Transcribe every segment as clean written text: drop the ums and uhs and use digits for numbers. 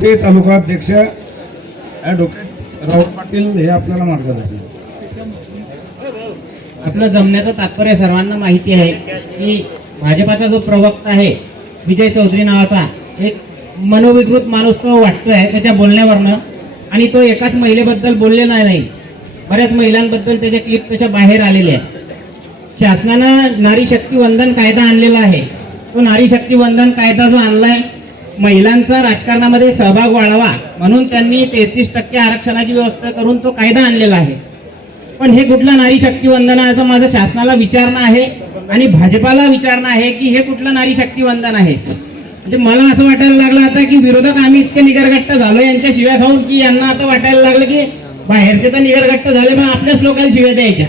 तालुका अध्यक्ष ॲडव्होकेट राहुल पाटील हे आपल्याला मार्गदर्शन. आपलं जमण्याचं तात्पर्य सर्वांना माहिती आहे की भाजपाचा जो प्रवक्ता आहे विजय चौधरी नावाचा एक मनोविकृत माणूस तो वाटतोय त्याच्या बोलण्यावरनं, आणि तो एकाच महिलेबद्दल बोललेला नाही, बऱ्याच महिलांबद्दल त्याच्या क्लिप तशा बाहेर आलेल्या आहेत. शासनानं नारी शक्ती वंदन कायदा आणलेला आहे. तो नारी शक्ती वंदन कायदा जो आणलाय महिलांचा राजकारणामध्ये सहभाग वाढावा म्हणून त्यांनी 33% आरक्षणाची व्यवस्था करून तो कायदा आणलेला आहे. पण हे कुठलं नारी शक्ती वंदन आहे असं माझं शासनाला विचारणं आहे आणि भाजपाला विचारणं आहे की हे कुठलं नारी शक्ती वंदन आहे. म्हणजे मला असं वाटायला लागलं आता की विरोधक आम्ही इतके निगरगट्ट झालो यांच्या शिव्या खाऊन की यांना आता वाटायला लागलं की बाहेरचे तर निगरगट्ट झाले पण आपल्याच लोकांना शिव्या द्यायच्या.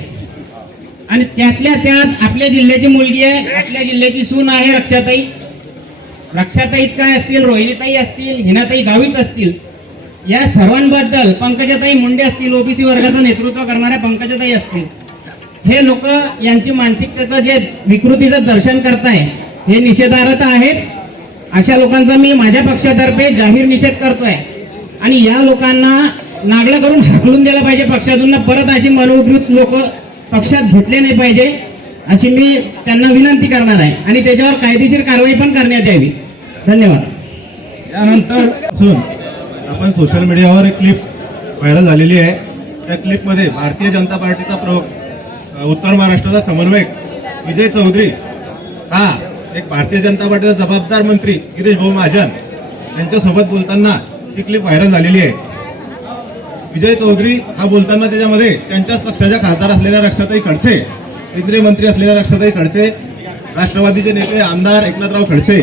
आणि त्यातल्या त्यात आपल्या जिल्ह्याची मुलगी आहे, आपल्या जिल्ह्याची सून आहे रक्षाताई. रक्षाताईच काय असतील, रोहिणीताई असतील, हिनाताई गावित असतील, या सर्वांबद्दल पंकजाताई मुंडे असतील, ओबीसी वर्गाचं नेतृत्व करणाऱ्या पंकजाताई असतील, हे लोक यांची मानसिकतेचं जे विकृतीचं दर्शन करताय हे निषेधार्ह आहेच. अशा लोकांचा मी माझ्या पक्षातर्फे जाहीर निषेध करतोय आणि या लोकांना नागलं करून हाकलून दिलं पाहिजे पक्षातून. परत अशी मनोविकृत लोक पक्षात घेतले नाही पाहिजे अशी मी त्यांना विनंती करणार आहे आणि त्याच्यावर कायदेशीर कारवाई पण करण्यात यावी. धन्यवाद. यानंतर आपण सोशल मीडियावर एक क्लिप व्हायरल झालेली आहे. त्या क्लिपमध्ये भारतीय जनता पार्टीचा उत्तर महाराष्ट्राचा समन्वयक विजय चौधरी हा एक भारतीय जनता पार्टीचा जबाबदार मंत्री गिरीश भाऊ महाजन यांच्यासोबत बोलताना ती क्लिप व्हायरल झालेली आहे. विजय चौधरी हा बोलताना त्याच्यामध्ये त्यांच्याच पक्षाच्या खासदार असलेल्या रक्षाताई खडसे, केंद्रीय मंत्री असलेल्या रक्षाताई खडसे, राष्ट्रवादीचे नेते आमदार एकनाथराव खडसे,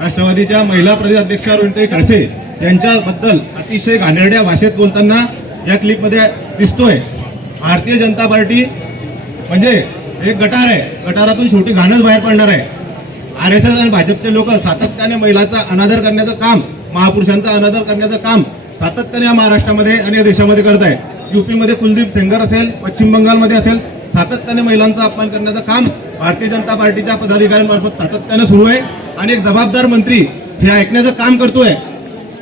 राष्ट्रवादीच्या महिला प्रदेश अध्यक्षा रोहिणीताई खडसे यांच्याबद्दल अतिशय घाणेरड्या भाषेत बोलताना या क्लिपमध्ये दिसतोय. भारतीय जनता पार्टी म्हणजे एक गटार आहे, गटारातून शेवटी घाणच बाहेर पडणार आहे. RSS आणि भाजपचे लोक सातत्याने महिलांचा अनादर करण्याचं काम, महापुरुषांचा अनादर करण्याचं काम सातत्याने या महाराष्ट्रामध्ये आणि या देशामध्ये करत आहे. यूपीमध्ये कुलदीप सेंगर असेल, पश्चिम बंगालमध्ये असेल, सातत्याने महिलांचा अपमान करण्याचं काम भारतीय जनता पार्टीच्या पदाधिकाऱ्यांमार्फत सातत्याने सुरू आहे. आणि एक जबाबदार मंत्री हे ऐकण्याचं काम करतोय.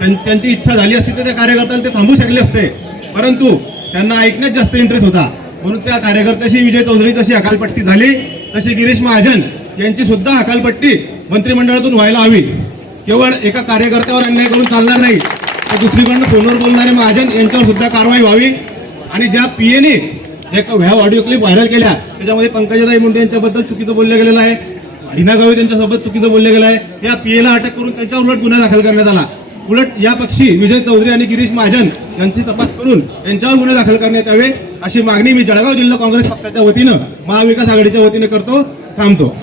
त्यांची इच्छा झाली असती तर त्या कार्यकर्त्याला ते थांबू शकले असते, परंतु त्यांना ऐकण्यात जास्त इंटरेस्ट होता. म्हणून त्या कार्यकर्त्याशी विजय चौधरी जशी हकालपट्टी झाली तशी गिरीश महाजन यांची सुद्धा हकालपट्टी मंत्रिमंडळातून व्हायला हवी. केवळ एका कार्यकर्त्यावर अन्याय करून चालणार नाही, तर दुसरीकडनं फोनवर बोलणारे महाजन यांच्यावर सुद्धा कारवाई व्हावी. आणि ज्या पीएने एक ऑडिओ क्लिप व्हायरल केल्या त्याच्यामध्ये पंकजाताई मुंडे यांच्याबद्दल चुकीचं बोललं गेलेलं आहे, हिना गावित त्यांच्यासोबत चुकीचं बोललं गेलं आहे. त्या पीएला अटक करून त्यांच्यावर उलट गुन्हा दाखल करण्यात आला. उलट या पक्षी विजय चौधरी आणि गिरीश महाजन यांची तपास करून त्यांच्यावर गुन्हे दाखल करण्यात यावे अशी मागणी मी जळगाव जिल्हा काँग्रेस पक्षाच्या वतीनं, महाविकास आघाडीच्या वतीने करतो. थांबतो.